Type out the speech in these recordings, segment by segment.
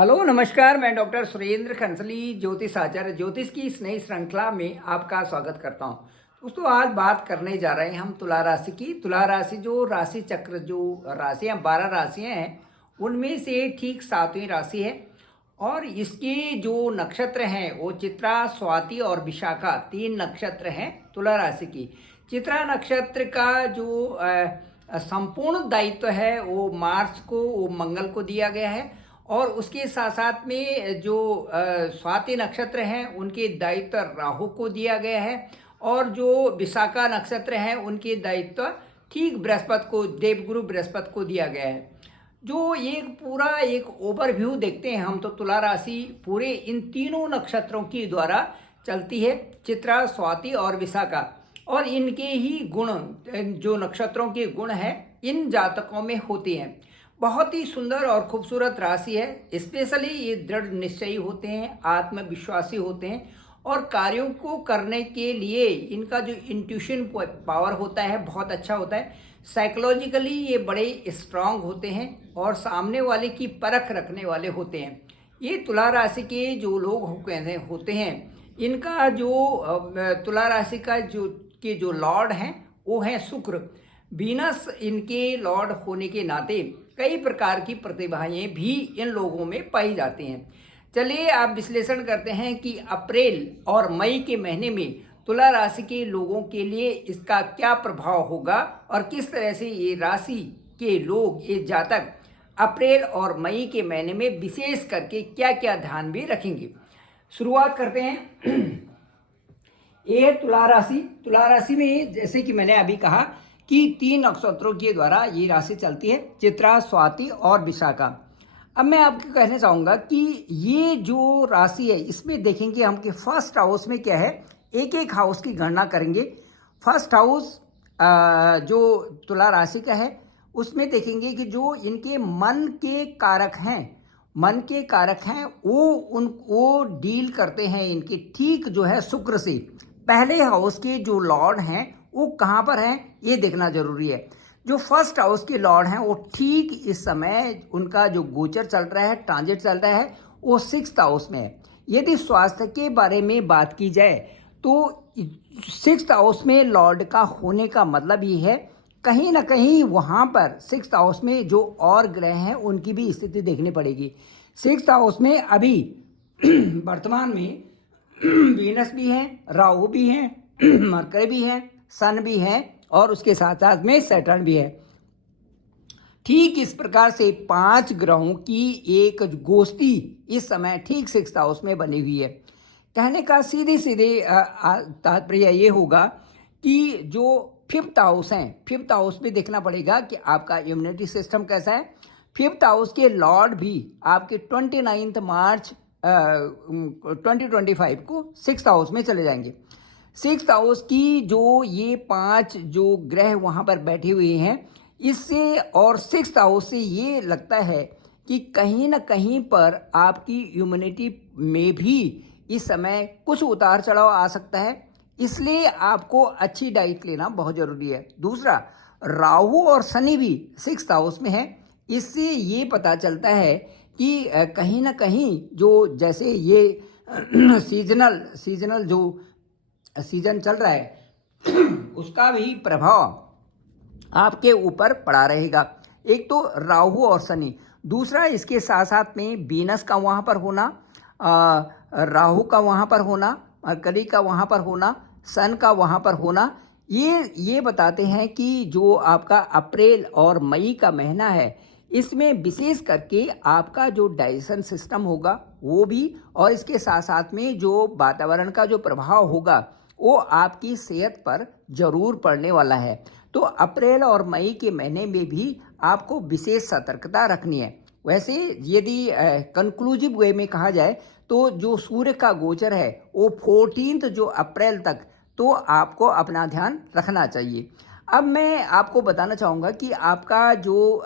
Hello नमस्कार, मैं doctor Surendra खंसली ज्योतिष आचार्य ज्योतिष की इस नई श्रृंखला में आपका स्वागत करता हूं। दोस्तों, आज बात करने जा रहे हैं हम तुला राशि की। तुला राशि जो राशि चक्र जो राशियां 12 राशियां हैं उनमें से ठीक 7वीं राशि है। और इसके जो नक्षत्र हैं वो चित्रा, स्वाति और विशाखा 3 नक्षत्र हैं तुला राशि की। चित्रा नक्षत्र का जो संपूर्ण दायित्व है वो मार्स को, वो मंगल को दिया गया है। और उसके साथ साथ में जो स्वाति नक्षत्र हैं उनके दायित्व राहु को दिया गया है। और जो विशाखा नक्षत्र हैं उनके दायित्व ठीक बृहस्पति को, देवगुरु बृहस्पति को दिया गया है। जो एक ओवरव्यू देखते हैं हम, तो तुला राशि पूरे इन तीनों नक्षत्रों की द्वारा चलती है, चित्रा, स्वाति और विशाखा। और इनके ही गुण, जो नक्षत्रों के गुण हैं, इन जातकों में होते हैं। बहुत ही सुंदर और खूबसूरत राशि है। स्पेशली ये दृढ़ निश्चयी होते हैं, आत्मविश्वासी होते हैं और कार्यों को करने के लिए इनका जो इंट्यूशन पावर होता है बहुत अच्छा होता है। साइकोलॉजिकली ये बड़े स्ट्रांग होते हैं और सामने वाले की परख रखने वाले होते हैं। ये तुला राशि के जो लोग होते हैं, इनका जो तुला राशि का जो लॉर्ड हैं वो हैं शुक्र। वीनस इनके लॉर्ड होने के नाते कई प्रकार की प्रतिभाएं भी इन लोगों में पाई जाती हैं। चलिए आप विश्लेषण करते हैं कि अप्रैल और मई के महीने में तुला राशि के लोगों के लिए इसका क्या प्रभाव होगा और किस तरह से ये राशि के लोग, ये जातक अप्रैल और मई के महीने में विशेष करके क्या क्या ध्यान भी रखेंगे। शुरुआत करते हैं। ये तुला राशि में जैसे कि मैंने अभी कहा कि 3 नक्षत्रों के द्वारा ये राशि चलती है, चित्रा, स्वाति और विशाखा। अब मैं आपको कहना चाहूँगा कि ये जो राशि है इसमें देखेंगे हम कि फर्स्ट हाउस में क्या है, एक एक हाउस की गणना करेंगे। फर्स्ट हाउस जो तुला राशि का है उसमें देखेंगे कि जो इनके मन के कारक हैं वो डील करते हैं इनके ठीक जो है शुक्र से। पहले हाउस के जो लॉर्ड हैं वो कहाँ पर हैं ये देखना जरूरी है। जो फर्स्ट हाउस के लॉर्ड हैं वो ठीक इस समय उनका जो गोचर चल रहा है, ट्रांजिट चल रहा है, वो 6th हाउस में है। यदि स्वास्थ्य के बारे में बात की जाए तो 6th हाउस में लॉर्ड का होने का मतलब ये है, कहीं ना कहीं वहाँ पर 6th हाउस में जो और ग्रह हैं उनकी भी स्थिति देखनी पड़ेगी। 6th हाउस में अभी वर्तमान में वीनस भी हैं, राहु भी हैं, मरकरी भी हैं, सन भी है और उसके साथ साथ में सैटर्न भी है। ठीक इस प्रकार से 5 ग्रहों की एक गोष्ठी इस समय ठीक 6th हाउस में बनी हुई है। कहने का सीधे तात्पर्य ये होगा कि जो 5th हाउस हैं, 5th हाउस में देखना पड़ेगा कि आपका इम्यूनिटी सिस्टम कैसा है। 5th हाउस के लॉर्ड भी आपके 29 मार्च 2025 को 6th हाउस में चले जाएंगे। 6th हाउस की जो ये 5 जो ग्रह वहाँ पर बैठे हुए हैं, इससे और 6th हाउस से ये लगता है कि कहीं ना कहीं पर आपकी इम्यूनिटी में भी इस समय कुछ उतार चढ़ाव आ सकता है, इसलिए आपको अच्छी डाइट लेना बहुत ज़रूरी है। दूसरा, राहु और शनि भी 6th हाउस में है। इससे ये पता चलता है कि कहीं ना कहीं जो जैसे ये सीजनल जो सीजन चल रहा है उसका भी प्रभाव आपके ऊपर पड़ा रहेगा। एक तो राहु और शनि, दूसरा इसके साथ साथ में वीनस का वहाँ पर होना, राहु का वहाँ पर होना, मरकरी का वहाँ पर होना, सन का वहाँ पर होना, ये बताते हैं कि जो आपका अप्रैल और मई का महीना है इसमें विशेष करके आपका जो डाइजेशन सिस्टम होगा वो भी, और इसके साथ साथ में जो वातावरण का जो प्रभाव होगा वो आपकी सेहत पर जरूर पड़ने वाला है। तो अप्रैल और मई के महीने में भी आपको विशेष सतर्कता रखनी है। वैसे यदि कंक्लूसिव वे में कहा जाए तो जो सूर्य का गोचर है वो 14 जो अप्रैल तक तो आपको अपना ध्यान रखना चाहिए। अब मैं आपको बताना चाहूँगा कि आपका जो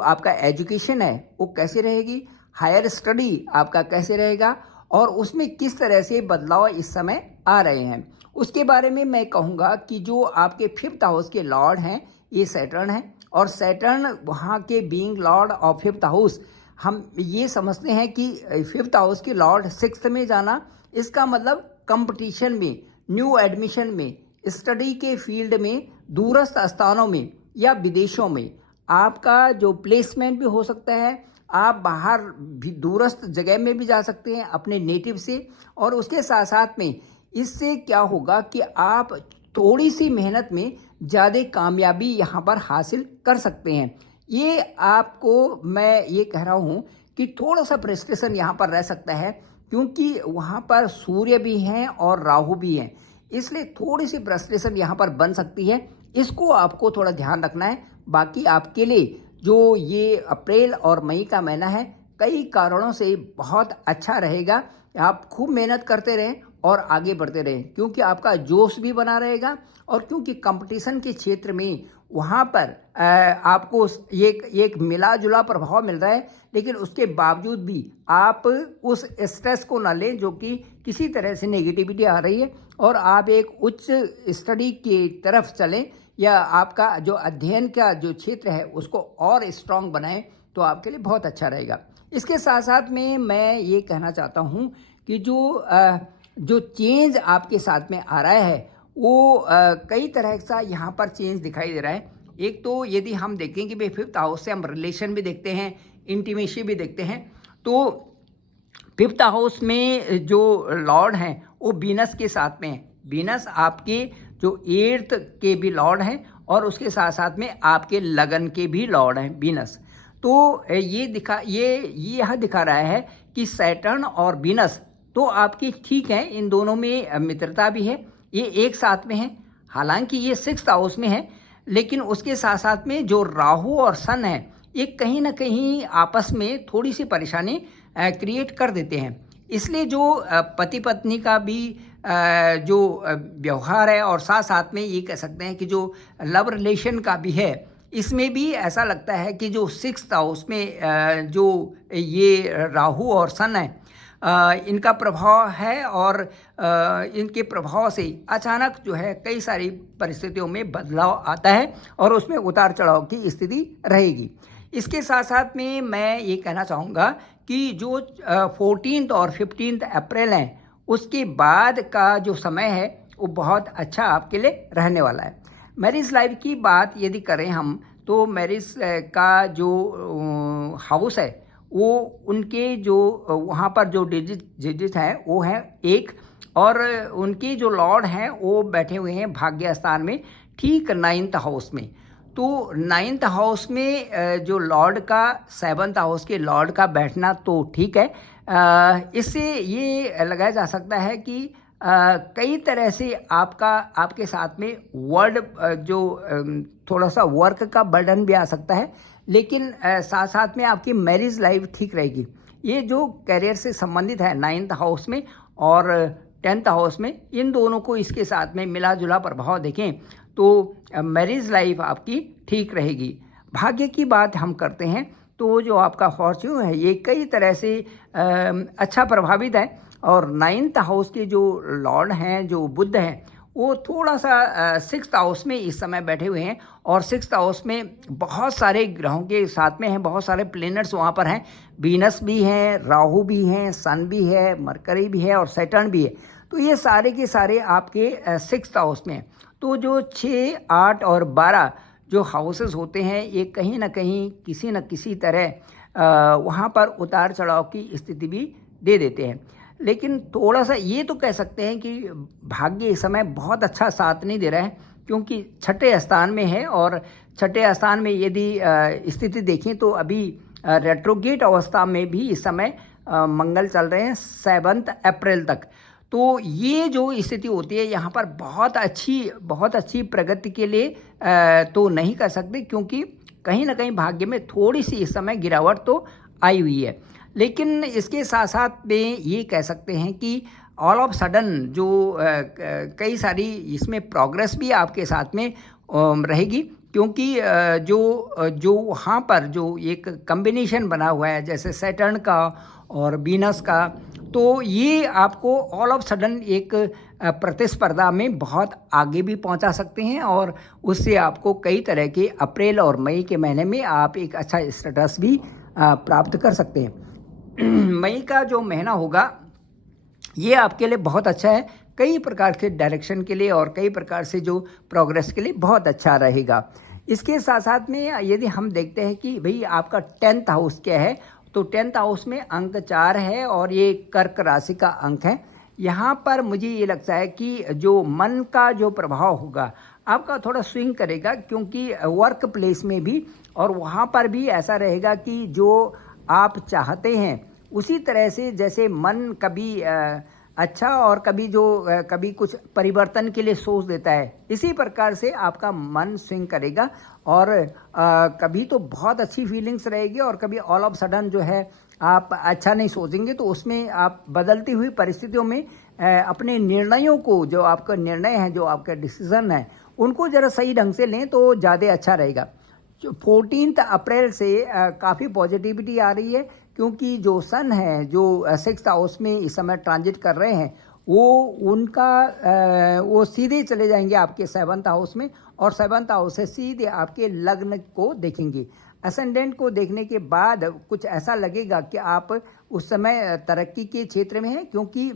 आपका एजुकेशन है वो कैसे रहेगी, हायर स्टडी आपका कैसे रहेगा और उसमें किस तरह से बदलाव इस समय आ रहे हैं, उसके बारे में मैं कहूँगा कि जो आपके 5th हाउस के लॉर्ड हैं ये सैटर्न है। और सैटर्न वहाँ के being Lord of 5th house हम ये समझते हैं कि फिफ्थ हाउस की लॉर्ड सिक्स्थ में जाना, इसका मतलब कंपटीशन में, न्यू एडमिशन में, स्टडी के फील्ड में, दूरस्थ स्थानों में या विदेशों में आपका जो प्लेसमेंट भी हो सकता है। आप बाहर भी दूरस्थ जगह में भी जा सकते हैं अपने नेटिव से। और उसके साथ साथ में इससे क्या होगा कि आप थोड़ी सी मेहनत में ज़्यादा कामयाबी यहाँ पर हासिल कर सकते हैं। ये आपको मैं ये कह रहा हूँ कि थोड़ा सा फ्रस्ट्रेशन यहाँ पर रह सकता है, क्योंकि वहाँ पर सूर्य भी हैं और राहु भी हैं, इसलिए थोड़ी सी फ्रस्ट्रेशन यहाँ पर बन सकती है। इसको आपको थोड़ा ध्यान रखना है। बाकी आपके लिए जो ये अप्रैल और मई का महीना है कई कारणों से बहुत अच्छा रहेगा। आप खूब मेहनत करते रहें और आगे बढ़ते रहें, क्योंकि आपका जोश भी बना रहेगा। और क्योंकि कंपटीशन के क्षेत्र में वहाँ पर आपको एक मिला जुला प्रभाव मिल रहा है, लेकिन उसके बावजूद भी आप उस स्ट्रेस को ना लें जो कि किसी तरह से नेगेटिविटी आ रही है, और आप एक उच्च स्टडी की तरफ चलें या आपका जो अध्ययन का जो क्षेत्र है उसको और स्ट्रांग बनाएं, तो आपके लिए बहुत अच्छा रहेगा। इसके साथ साथ में मैं ये कहना चाहता हूँ कि जो चेंज आपके साथ में आ रहा है वो कई तरह का यहाँ पर चेंज दिखाई दे रहा है। एक तो यदि हम देखें कि भाई फिफ्थ हाउस से हम रिलेशन भी देखते हैं, इंटीमेसी भी देखते हैं, तो फिफ्थ हाउस में जो लॉर्ड हैं वो वीनस के साथ में है। वीनस आपके जो एर्थ के भी लॉर्ड हैं और उसके साथ साथ में आपके लगन के भी लॉर्ड हैं वीनस। तो यह दिखा रहा है कि सैटर्न और वीनस तो आपकी ठीक है, इन दोनों में मित्रता भी है, ये एक साथ में है। हालांकि ये सिक्स्थ हाउस में है, लेकिन उसके साथ साथ में जो राहु और सन है ये कहीं ना कहीं आपस में थोड़ी सी परेशानी क्रिएट कर देते हैं। इसलिए जो पति पत्नी का भी जो व्यवहार है, और साथ साथ में ये कह सकते हैं कि जो लव रिलेशन का भी है, इसमें भी ऐसा लगता है कि जो सिक्स्थ हाउस में जो ये राहु और सन है इनका प्रभाव है, और इनके प्रभाव से अचानक जो है कई सारी परिस्थितियों में बदलाव आता है और उसमें उतार चढ़ाव की स्थिति रहेगी। इसके साथ साथ में मैं ये कहना चाहूँगा कि जो 14 और 15 अप्रैल हैं उसके बाद का जो समय है वो बहुत अच्छा आपके लिए रहने वाला है। मैरिज लाइफ की बात यदि करें हम, तो मैरिज का जो हाउस है वो उनके जो वहाँ पर जो डिजिट हैं वो हैं 1, और उनके जो लॉर्ड हैं वो बैठे हुए हैं भाग्य स्थान में, ठीक 9th हाउस में। तो 9th हाउस में जो लॉर्ड का 7th हाउस के लॉर्ड का बैठना तो ठीक है। इससे ये लगाया जा सकता है कि कई तरह से आपके साथ में जो थोड़ा सा वर्क का बर्डन भी आ सकता है, लेकिन साथ साथ में आपकी मैरिज लाइफ ठीक रहेगी। ये जो करियर से संबंधित है 9th हाउस में और 10th हाउस में, इन दोनों को इसके साथ में मिला जुला प्रभाव देखें तो मैरिज लाइफ आपकी ठीक रहेगी। भाग्य की बात हम करते हैं तो जो आपका फॉर्च्यून है ये कई तरह से अच्छा प्रभावित है, और 9th हाउस के जो लॉर्ड हैं जो बुध हैं वो थोड़ा सा 6th हाउस में इस समय बैठे हुए हैं, और 6th हाउस में बहुत सारे ग्रहों के साथ में हैं, बहुत सारे प्लेनेट्स वहाँ पर हैं। वीनस भी हैं, राहु भी हैं, सन भी है, मरकरी भी है और सैटर्न भी है। तो ये सारे के सारे आपके 6th हाउस में हैं। तो जो 6, 8 और 12 जो हाउसेस होते हैं ये कहीं ना कहीं किसी न किसी तरह वहाँ पर उतार चढ़ाव की स्थिति भी दे देते हैं। लेकिन थोड़ा सा ये तो कह सकते हैं कि भाग्य इस समय बहुत अच्छा साथ नहीं दे रहा है, क्योंकि छठे स्थान में है, और छठे स्थान में यदि स्थिति देखें तो अभी रेट्रोगेट अवस्था में भी इस समय मंगल चल रहे हैं 7 अप्रैल तक। तो ये जो स्थिति होती है यहाँ पर बहुत अच्छी प्रगति के लिए तो नहीं कर सकते, क्योंकि कहीं ना कहीं भाग्य में थोड़ी सी इस समय गिरावट तो आई हुई है। लेकिन इसके साथ साथ में ये कह सकते हैं कि ऑल ऑफ सडन जो कई सारी इसमें प्रोग्रेस भी आपके साथ में रहेगी, क्योंकि जो वहाँ पर जो एक कम्बिनेशन बना हुआ है जैसे सैटर्न का और वीनस का, तो ये आपको ऑल ऑफ सडन एक प्रतिस्पर्धा में बहुत आगे भी पहुंचा सकते हैं, और उससे आपको कई तरह के अप्रैल और मई के महीने में आप एक अच्छा स्टेटस भी प्राप्त कर सकते हैं। मई का जो महीना होगा ये आपके लिए बहुत अच्छा है, कई प्रकार के डायरेक्शन के लिए और कई प्रकार से जो प्रोग्रेस के लिए बहुत अच्छा रहेगा। इसके साथ साथ में यदि हम देखते हैं कि भाई आपका 10th हाउस क्या है, तो 10th हाउस में अंक 4 है और ये कर्क राशि का अंक है। यहाँ पर मुझे ये लगता है कि जो मन का जो प्रभाव होगा आपका थोड़ा स्विंग करेगा, क्योंकि वर्क प्लेस में भी और वहाँ पर भी ऐसा रहेगा कि जो आप चाहते हैं उसी तरह से, जैसे मन कभी अच्छा और कभी कुछ परिवर्तन के लिए सोच देता है, इसी प्रकार से आपका मन स्विंग करेगा और कभी तो बहुत अच्छी फीलिंग्स रहेगी और कभी ऑल ऑफ सडन जो है आप अच्छा नहीं सोचेंगे। तो उसमें आप बदलती हुई परिस्थितियों में अपने निर्णयों को, जो आपका निर्णय है, जो आपका डिसीजन है, उनको ज़रा सही ढंग से लें तो ज़्यादा अच्छा रहेगा। 14 अप्रैल से काफ़ी पॉजिटिविटी आ रही है, क्योंकि जो सन है जो 6th हाउस में इस समय ट्रांजिट कर रहे हैं वो सीधे चले जाएंगे आपके 7th हाउस में और 7th हाउस से सीधे आपके लग्न को देखेंगे। असेंडेंट को देखने के बाद कुछ ऐसा लगेगा कि आप उस समय तरक्की के क्षेत्र में हैं, क्योंकि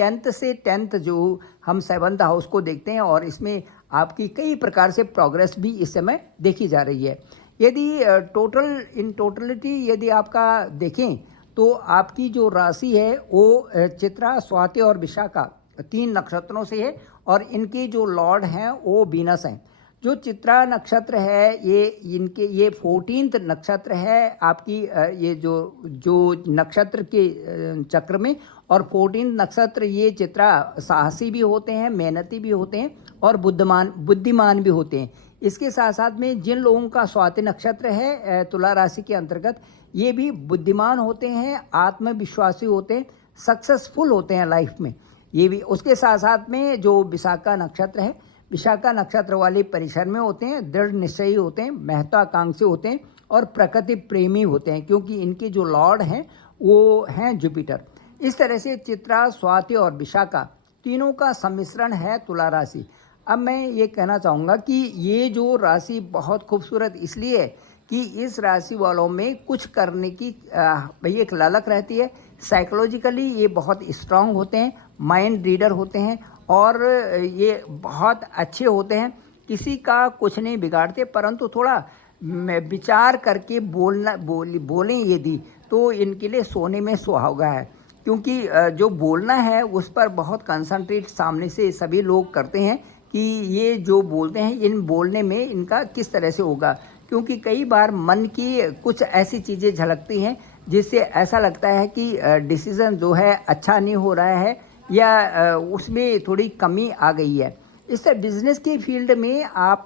10th से 10th जो हम 7th हाउस को देखते हैं और इसमें आपकी कई प्रकार से प्रोग्रेस भी इस समय देखी जा रही है। यदि टोटलिटी यदि आपका देखें तो आपकी जो राशि है वो चित्रा, स्वाति और विशाखा 3 नक्षत्रों से है और इनके जो लॉर्ड हैं वो वीनस हैं। जो चित्रा नक्षत्र है ये 14th नक्षत्र है आपकी ये जो नक्षत्र के चक्र में, और 14th नक्षत्र ये चित्रा साहसी भी होते हैं, मेहनती भी होते हैं और बुद्धिमान भी होते हैं। इसके साथ साथ में जिन लोगों का स्वाति नक्षत्र है तुला राशि के अंतर्गत, ये भी बुद्धिमान होते हैं, आत्मविश्वासी होते हैं, सक्सेसफुल होते हैं लाइफ में, ये भी। उसके साथ साथ में जो विशाखा नक्षत्र है, विशाखा नक्षत्र वाले परिसर में होते हैं, दृढ़ निश्चयी होते हैं, महत्वाकांक्षी होते हैं और प्रकृति प्रेमी होते हैं, क्योंकि इनके जो लॉर्ड हैं वो हैं जुपिटर। इस तरह से चित्रा, स्वाति और विशाखा तीनों का सम्मिश्रण है तुला राशि। अब मैं ये कहना चाहूँगा कि ये जो राशि बहुत खूबसूरत इसलिए है कि इस राशि वालों में कुछ करने की भाई एक ललक रहती है। साइकोलॉजिकली ये बहुत स्ट्रांग होते हैं, माइंड रीडर होते हैं और ये बहुत अच्छे होते हैं, किसी का कुछ नहीं बिगाड़ते, परंतु थोड़ा विचार करके बोलें यदि तो इनके लिए सोने में सुहागा है, क्योंकि जो बोलना है उस पर बहुत कंसंट्रेट सामने से सभी लोग करते हैं कि ये जो बोलते हैं इन बोलने में इनका किस तरह से होगा, क्योंकि कई बार मन की कुछ ऐसी चीज़ें झलकती हैं जिससे ऐसा लगता है कि डिसीज़न जो है अच्छा नहीं हो रहा है या उसमें थोड़ी कमी आ गई है। इससे बिजनेस की फील्ड में आप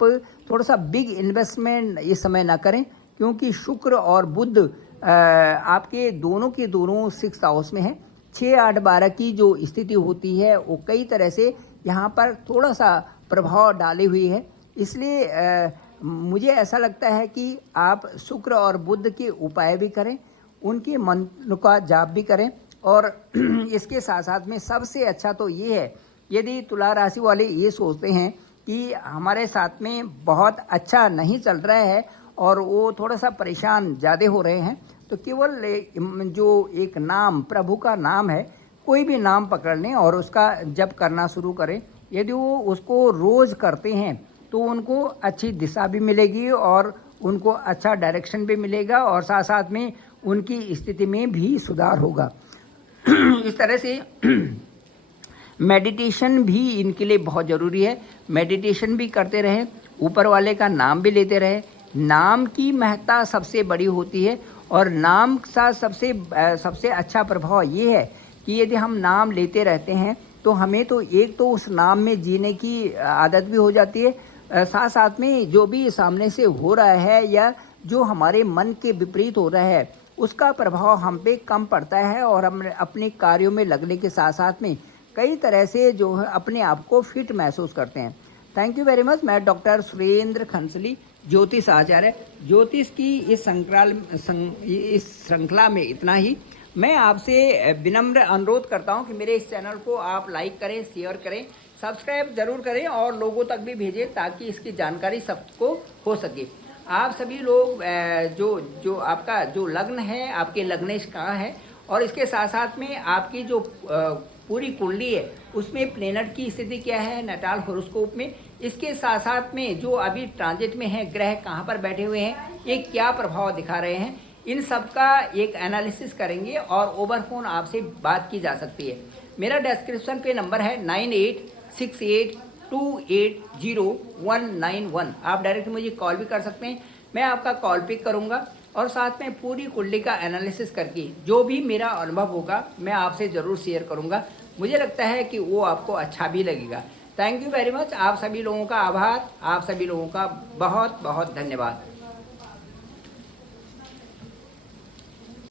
थोड़ा सा बिग इन्वेस्टमेंट इस समय ना करें, क्योंकि शुक्र और बुध आपके दोनों के दोनों 6th हाउस में हैं। 6, 8, 12 की जो स्थिति होती है वो कई तरह से यहाँ पर थोड़ा सा प्रभाव डाली हुई है। इसलिए मुझे ऐसा लगता है कि आप शुक्र और बुध के उपाय भी करें, उनके मंत्र का जाप भी करें और इसके साथ साथ में सबसे अच्छा तो ये है, यदि तुला राशि वाले ये सोचते हैं कि हमारे साथ में बहुत अच्छा नहीं चल रहा है और वो थोड़ा सा परेशान ज़्यादा हो रहे हैं, तो केवल जो एक नाम, प्रभु का नाम है, कोई भी नाम पकड़ लें और उसका जप करना शुरू करें। यदि वो उसको रोज़ करते हैं तो उनको अच्छी दिशा भी मिलेगी और उनको अच्छा डायरेक्शन भी मिलेगा और साथ साथ में उनकी स्थिति में भी सुधार होगा। इस तरह से मेडिटेशन भी इनके लिए बहुत ज़रूरी है। मेडिटेशन भी करते रहें, ऊपर वाले का नाम भी लेते रहें। नाम की महत्ता सबसे बड़ी होती है और नाम का सबसे अच्छा प्रभाव ये है कि यदि हम नाम लेते रहते हैं तो हमें तो एक तो उस नाम में जीने की आदत भी हो जाती है, साथ साथ में जो भी सामने से हो रहा है या जो हमारे मन के विपरीत हो रहा है उसका प्रभाव हम पे कम पड़ता है और हम अपने कार्यों में लगने के साथ साथ में कई तरह से जो है अपने आप को फिट महसूस करते हैं। Thank you very much. मैं डॉक्टर सुरेंद्र खंसली, ज्योतिष आचार्य। ज्योतिष की इस श्रृंखला में इतना ही। मैं आपसे विनम्र अनुरोध करता हूं कि मेरे इस चैनल को आप लाइक करें, शेयर करें, सब्सक्राइब जरूर करें और लोगों तक भी भेजें ताकि इसकी जानकारी सबको हो सके। आप सभी लोग जो जो आपका जो लग्न है, आपके लग्नेश कहाँ है, और इसके साथ साथ में आपकी जो पूरी कुंडली है उसमें प्लेनेट की स्थिति क्या है नटाल होरोस्कोप में, इसके साथ साथ में जो अभी ट्रांजिट में है ग्रह कहाँ पर बैठे हुए हैं, ये क्या प्रभाव दिखा रहे हैं, इन सब का एक एनालिसिस करेंगे और ओवर फोन आपसे बात की जा सकती है। मेरा डिस्क्रिप्शन पे नंबर है 9868280191। आप डायरेक्ट मुझे कॉल भी कर सकते हैं, मैं आपका कॉल पिक करूंगा और साथ में पूरी कुंडली का एनालिसिस करके जो भी मेरा अनुभव होगा मैं आपसे ज़रूर शेयर करूंगा। मुझे लगता है कि वो आपको अच्छा भी लगेगा। Thank you very much. आप सभी लोगों का आभार, आप सभी लोगों का बहुत बहुत धन्यवाद।